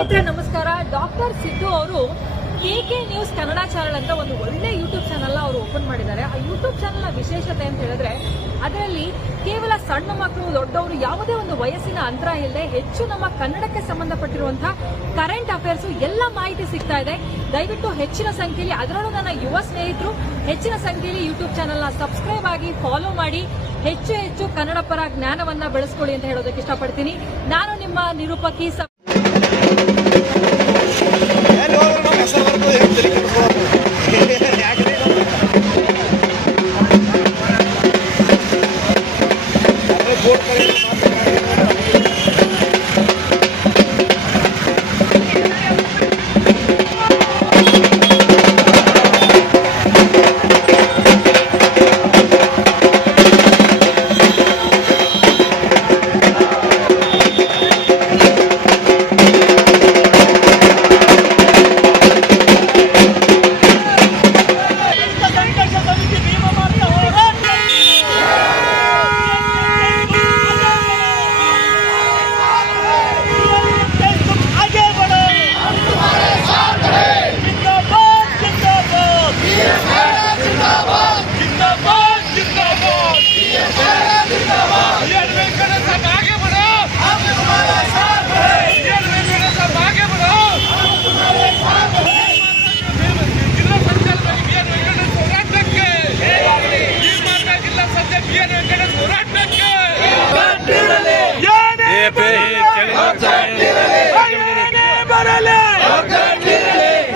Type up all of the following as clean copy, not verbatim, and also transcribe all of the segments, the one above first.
ನಮಸ್ಕಾರ. ಡಾಕ್ಟರ್ ಸಿದ್ದು ಅವರು KK news Kannada channel ಅಂತ ಒಂದು ಒಳ್ಳೆ ಯೂಟ್ಯೂಬ್ ಚಾನೆಲ್ ಅವರು ಓಪನ್ ಮಾಡಿದ್ದಾರೆ. ಆ ಯೂಟ್ಯೂಬ್ ಚಾನೆಲ್ ನ ವಿಶೇಷತೆ ಅಂತ ಹೇಳಿದ್ರೆ ಅದರಲ್ಲಿ ಕೇವಲ ಸಣ್ಣ ಮಕ್ಕಳು ದೊಡ್ಡವರು ಯಾವುದೇ ಒಂದು ವಯಸ್ಸಿನ ಅಂತರ ಇಲ್ಲದೆ ಹೆಚ್ಚು ನಮ್ಮ ಕನ್ನಡಕ್ಕೆ ಸಂಬಂಧಪಟ್ಟಿರುವಂತಹ ಕರೆಂಟ್ ಅಫೇರ್ಸ್ ಎಲ್ಲ ಮಾಹಿತಿ ಸಿಗ್ತಾ ಇದೆ. ದಯವಿಟ್ಟು ಹೆಚ್ಚಿನ ಸಂಖ್ಯೆಯಲ್ಲಿ, ಅದರಲ್ಲೂ ನನ್ನ ಯುವ ಸ್ನೇಹಿತರು ಹೆಚ್ಚಿನ ಸಂಖ್ಯೆಯಲ್ಲಿ ಯೂಟ್ಯೂಬ್ ಚಾನೆಲ್ ನ ಸಬ್ಸ್ಕ್ರೈಬ್ ಆಗಿ ಫಾಲೋ ಮಾಡಿ ಹೆಚ್ಚು ಕನ್ನಡ ಪರ ಜ್ಞಾನವನ್ನ ಬೆಳೆಸ್ಕೊಳ್ಳಿ ಅಂತ ಹೇಳೋದಕ್ಕೆ ಇಷ್ಟಪಡ್ತೀನಿ. ನಾನು ನಿಮ್ಮ ನಿರೂಪಕಿ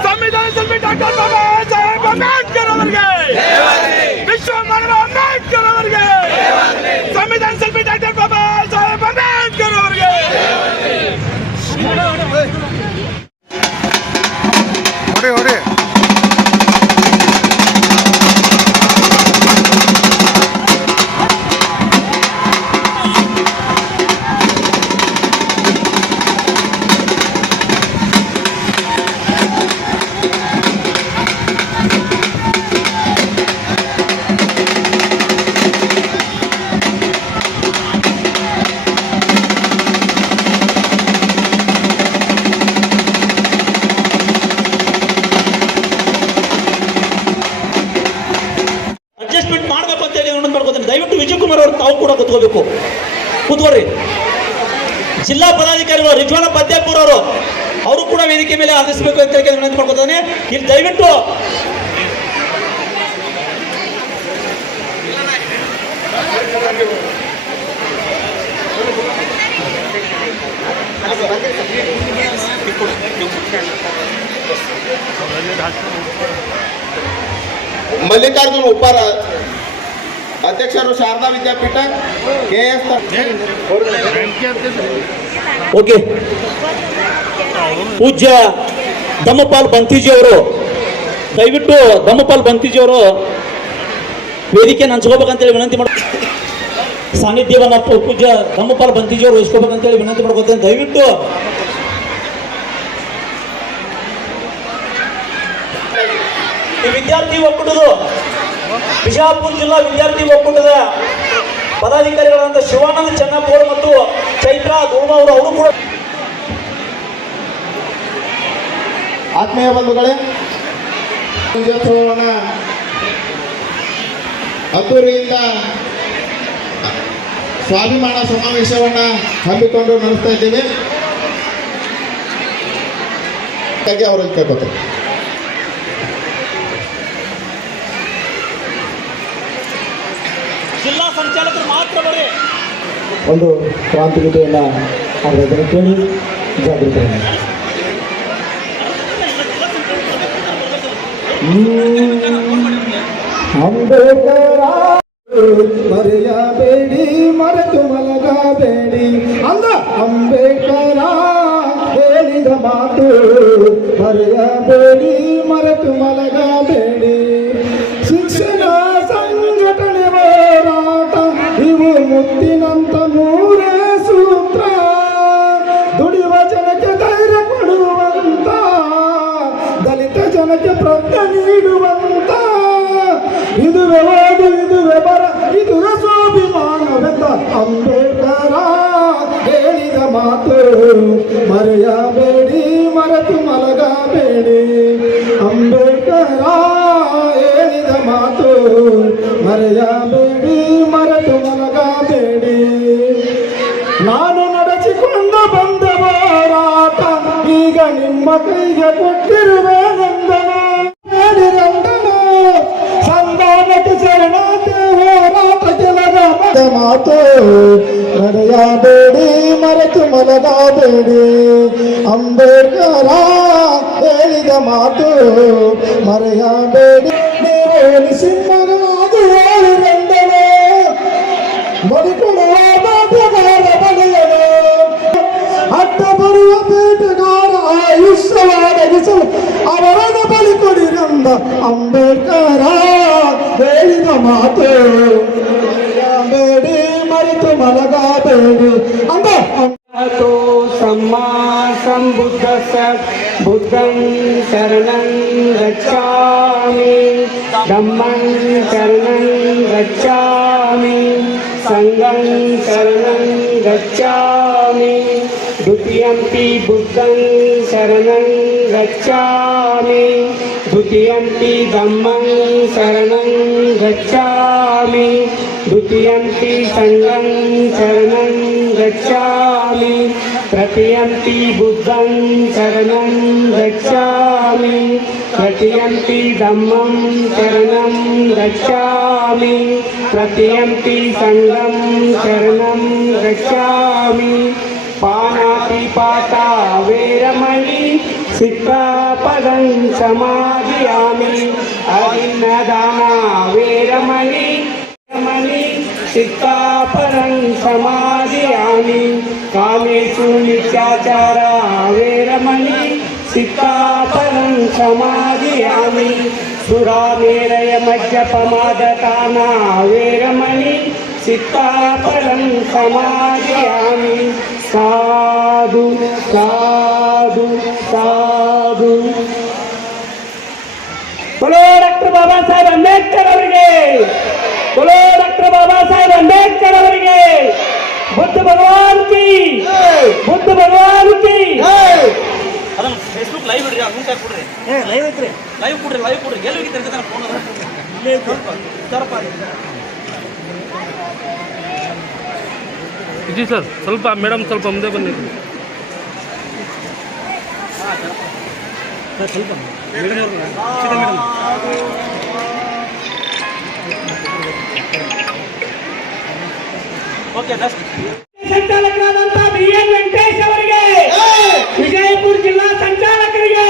ಸಂವಿಧಾನ ಶಿಲ್ಪಿ ಡಾಕ್ಟರ್ ಬಾಬಾ ಸಾಹೇಬ್ ಅಂಬೇಡ್ಕರ್ ಅವರಿಗೆ, ವಿಶ್ವ ಮಾನವ ಅಂಬೇಡ್ಕರ್ ಅವರಿಗೆ, ಸಂವಿಧಾನ ಶಿಲ್ಪಿ ಡಾಕ್ಟರ್ ಬಾಬಾ ಸಾಹೇಬ್ ಅಂಬೇಡ್ಕರ್ ಅವರಿಗೆ. ದಯವಿಟ್ಟು ವಿಜಯ್ ಕುಮಾರ್ ಅವರು ತಾವು ಕೂಡ ಕೂತ್ಕೊಳ್ರಿ. ಜಿಲ್ಲಾ ಪದಾಧಿಕಾರಿಗಳು ರಿಜ್ವಾನ ಪದ್ಯಾಪುರ ಅವರು ಕೂಡ ವೇದಿಕೆ ಮೇಲೆ ಆದೇಶಿಸಬೇಕು ಅಂತ ಹೇಳಿ ವಿನಂತಿ ಮಾಡ್ಕೊತಾನೆ. ಇಲ್ಲಿ ದಯವಿಟ್ಟು ಮಲ್ಲಿಕಾರ್ಜುನ್ ಉಪ್ಪಾರ ಅಧ್ಯಕ್ಷರು, ಶಾರದಾ ವಿದ್ಯಾಪೀಠ, KS. ಓಕೆ. ಪೂಜ್ಯ ದಮ್ಮಪಾಲ್ ಬಂತೀಜಿ ಅವರು, ದಯವಿಟ್ಟು ದಮ್ಮಪಾಲ್ ಬಂತೀಜಿ ಅವರು ವೇದಿಕೆಯನ್ನು ಹಂಚ್ಕೋಬೇಕಂತೇಳಿ ವಿನಂತಿ ಮಾಡ, ಸಾನ್ನಿಧ್ಯವನ್ನು ಪೂಜ್ಯ ದಮ್ಮಪಾಲ್ ಬಂತೀಜಿ ಅವರು ವಹಿಸ್ಕೋಬೇಕಂತೇಳಿ ವಿನಂತಿ ಮಾಡ್ಕೊತೇನೆ. ದಯವಿಟ್ಟು ಈ ವಿದ್ಯಾರ್ಥಿ ಒಕ್ಕೂಟದ ಬಿಜಾಪುರ ಜಿಲ್ಲಾ ವಿದ್ಯಾರ್ಥಿ ಒಕ್ಕೂಟದ ಪದಾಧಿಕಾರಿಗಳಾದ ಶಿವಾನಂದ ಚೆನ್ನಪ್ಪವರು ಮತ್ತು ಚೈತ್ರ ಧೂರ್ಮ ಅವರು ಕೂಡ. ಆತ್ಮೀಯ ಬಂಧುಗಳೇ, ಅದ್ದೂರಿಯಿಂದ ಸ್ವಾಭಿಮಾನ ಸಮಾವೇಶವನ್ನ ಹಮ್ಮಿಕೊಂಡು ನಡೆಸ್ತಾ ಇದ್ದೇವೆ. ಅವರಲ್ಲಿ ಕೇಳ್ಕೊತಾರೆ. ಜಿಲ್ಲಾ ಸಂಚಾಲಕರು ಮಾತ್ರ ಬರೀ ಒಂದು ಕ್ರಾಂತಿಗೀತೆಯನ್ನು ಹಾಡೋದನ್ನು ಕೇಳಿ ಜಾಗೃತಿ. ಅಂಬೇಡ್ಕರ ಮರೆಯಬೇಡಿ, ಮರೆತು ಮಲಗಬೇಡಿ ಅಂದ ಅಂಬೇಡ್ಕರ ಹೇಳಿದ ಮಾತು. ಮರೆಯಬೇಡಿ, ಮರೆತು ಮಲಗಬೇಡಿ. ಶಿಕ್ಷಣ ಸಂಘಟನೆ ಹೋರಾಟ ಇವು ಮುತ್ತಿನಂತ ಮೂರೇ ಸೂತ್ರ. ದುಡಿಯುವ ಜನಕ್ಕೆ ಧೈರ್ಯ ಕೊಡುವಂತ, ದಲಿತ ಜನಕ್ಕೆ ಪ್ರಜ್ಞೆ ನೀಡುವಂತ. ಇದುವೇ ಓದು, ಇದುವೇ ಬರ, ಇದುವೇ ಸ್ವಾಭಿಮಾನವೆಂದ ಅಂಬೇಡ್ಕರ ಹೇಳಿದ ಮಾತು. ಮರೆಯಬೇಡಿ, ಅಂಬೇಡ್ಕರ ಹೇಳಿದ ಮಾತು ಮರೆಯಬೇಡಿ, ಮರೆತು ಮಲಗಬೇಡಿ. ನಾನು ನಡೆಸಿಕೊಂಡು ಬಂದ ಹೋರಾಟ ಈಗ ನಿಮ್ಮ ಕೈಗೆ ಕೊಟ್ಟಿರುವೆ ನಂದನ. ಹೇಳಿರಂದನು ಸಂಧಾನಕ್ಕೆ ಶರಣಾತೆ ಹೋರಾಟ ಕೆಲಗ ಮಾತು ಮರೆಯಬೇಡಿ, ಮರೆತು ಮಲಗಬೇಡಿ. ಅಂಬೇಡ್ಕರ ಹೇಳಿದ ಮಾತು ಮರೆಯಬೇಡಿ. ನೀವು ಸಿಂಹಗಳಾಗಿ ಹೇಳಿರಂದನು ಬದುಕುವ ಮಾತುಗಾರ ಬಗೆಯನು. ಅಡ್ಡ ಬರುವ ಬೇಟೆಗಾರ ಆಯುಷ್ಯವಾಗಿಸಲು ಅವರನ್ನು ಬಲಿ ಕೊಡಿರಂದ ಅಂಬೇಡ್ಕರ ಹೇಳಿದ ಮಾತು ಮರೆಯಬೇಡಿ, ಮರೆತು ಮಲಗಬೇಡಿ. तो सम्मा सम्बुद्धस्य बुद्धं शरणं गच्छामि, धम्मं शरणं गच्छामि, संघं शरणं गच्छामि, द्वितीयंपि बुद्धं शरणं गच्छामि, द्वितीयंपि धम्मं शरणं गच्छामि, द्वितीयंपि संघं शरणं गच्छामि, तृतीयंपि बुद्धं शरणं गच्छामि, तृतीयंपि धम्मं शरणं गच्छामि, तृतीयंपि संघं शरणं गच्छामि. पानातिपाता वेरमणि सिक्खापदं समादयामि, अहिंसादाना वेरमणि सिक्खापदं समादयामि, कामेषु मिथ्याचारा वेरमणि सिक्खापदं समादयामि, सुरामेरय मद्यपमादपाना वेरमणि सिक्खापदं समादयामि. साधु साधु साधु. बोलो डॉक्टर बाबा साहेब अंबेडकर ಅವರಿಗೆ, बोलो डॉक्टर बाबा साहेब अंबेडकर ಅವರಿಗೆ. बुद्ध भगवान की, बुद्ध भगवान की. ಅದನ್ನ ಫೇಸ್ಬುಕ್ ಲೈವ್ ಇಡ್ರಿ, ಅದನ್ನ ಟೈಪ್ ಕೊಡ್ರಿ. ಲೈವ್ ಐತ್ರಿ, ಲೈವ್ ಕೊಡ್ರಿ ಎಲ್ಲಿ ಹೋಗಿದ್ರಿ ಅಂತ ಫೋನ್ ಅದ ಇಲ್ಲೇ ಸ್ವಲ್ಪ जी सर ಸ್ವಲ್ಪ ಮೇಡಮ್ ಸ್ವಲ್ಪ ಮುಂದೆ ಬನ್ನಿ. ಸ್ವಲ್ಪ ಓಕೆ ಸಂಚಾಲಕರಾದಂತ BN ವೆಂಕಟೇಶ್ ಅವರಿಗೆ, ವಿಜಯಪುರ ಜಿಲ್ಲಾ ಸಂಚಾಲಕರಿಗೆ,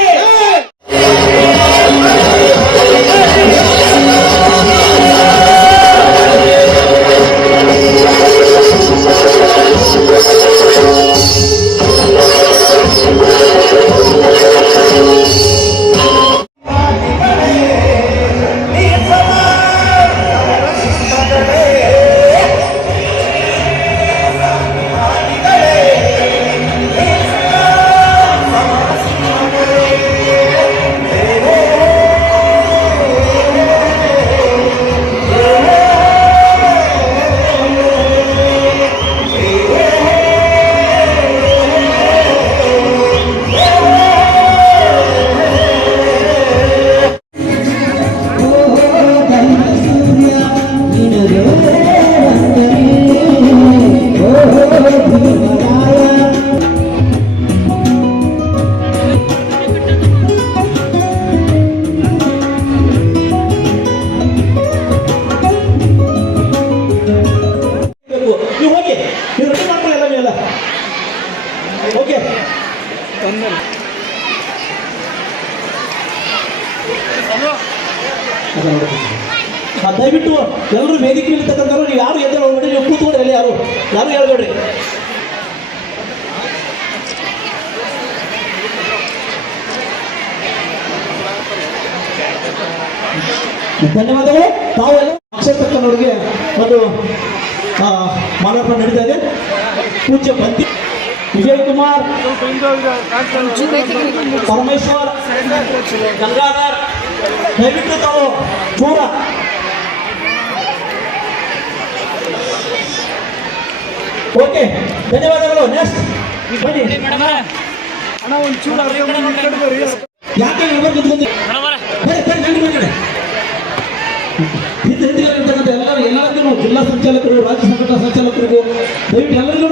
ಓಕೆ ದಯವಿಟ್ಟು ಎಲ್ಲರೂ ವೇದಿಕೆ ಇರ್ತಕ್ಕಂಥವ್ರು ನೀವು ಯಾರು ಎದ್ದು ಹೋಗ್ಬೇಡಿ, ನೀವು ಕೂತ್ಕೊಡ್ರಿ, ಅಲ್ಲಿ ಯಾರು ಹೇಳ್ಬೇಡ್ರಿ. ಧನ್ಯವಾದಗಳು. ತಾವೆಲ್ಲ ಅಕ್ಷರತಕ್ಕನವರಿಗೆ ಒಂದು ಮಾಲಾರ್ಪಣೆ ನಡೀತಾ ಇದೆ. ಪೂಜ್ಯ ಬಂತಿ ವಿಜಯ್ ಕುಮಾರ್, ಪರಮೇಶ್ವರ್, ಗಂಗಾಧರ್, ದಯವಿಟ್ಟು ತಾವು ಚೂರ ಓಕೆ. ಧನ್ಯವಾದಗಳು. ನೆಕ್ಸ್ಟ್ ಬನ್ನಿ ಅಣ್ಣ, ಒಂದು ಚೂರ ಯಾಕೆ ಕುತ್ಕೊಂಡು ನನ್ನ ಕಡೆ ಹಿಂದಿರ್ತಕ್ಕಂಥ ಎಲ್ಲರಿಗೂ ಜಿಲ್ಲಾ ಸಂಚಾಲಕರು ರಾಜ್ಯ ಸಂಘಟನಾ ಸಂಚಾಲಕರಿಗೂ ದಯವಿಟ್ಟು ಎಲ್ಲರಿಗೂ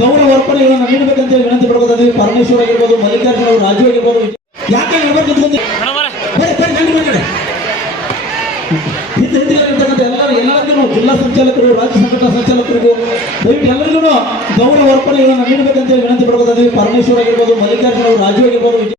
ಗೌರವ ಅರ್ಪಣೆಗಳನ್ನು ನೀಡಬೇಕಂತ ವಿನಂತಿ ಪಡ್ಕೋತೀವಿ. ಪರಮೇಶ್ವರ್ ಆಗಿರ್ಬೋದು, ಮಲ್ಲಿಕಾರ್ಜುನ ಅವರು, ರಾಜು ಆಗಿರ್ಬೋದು. ಯಾಕೆ ಹೇಳ್ಬೇಕು ಅಂತಂದ್ರೆ ನನ್ನ ಕಡೆ ಹಿಂದಿರ್ತಕ್ಕಂಥ ಎಲ್ಲರಿಗೂ ಜಿಲ್ಲಾ ಸಂಚಾಲಕರು ರಾಜ್ಯ ಸಂಘಟನಾ ಸಂಚಾಲಕರಿಗೂ ದಯವಿಟ್ಟು ಎಲ್ಲರಿಗೂ ಗೌರವ ಅರ್ಪಣೆಗಳನ್ನು ನೀಡಬೇಕಂತ ವಿನಂತಿ ಪಡ್ಕೋತೀವಿ. ಪರಮೇಶ್ವರ್ ಆಗಿರ್ಬೋದು, ಮಲ್ಲಿಕಾರ್ಜುನ ಅವರು, ರಾಜು ಆಗಿರ್ಬೋದು.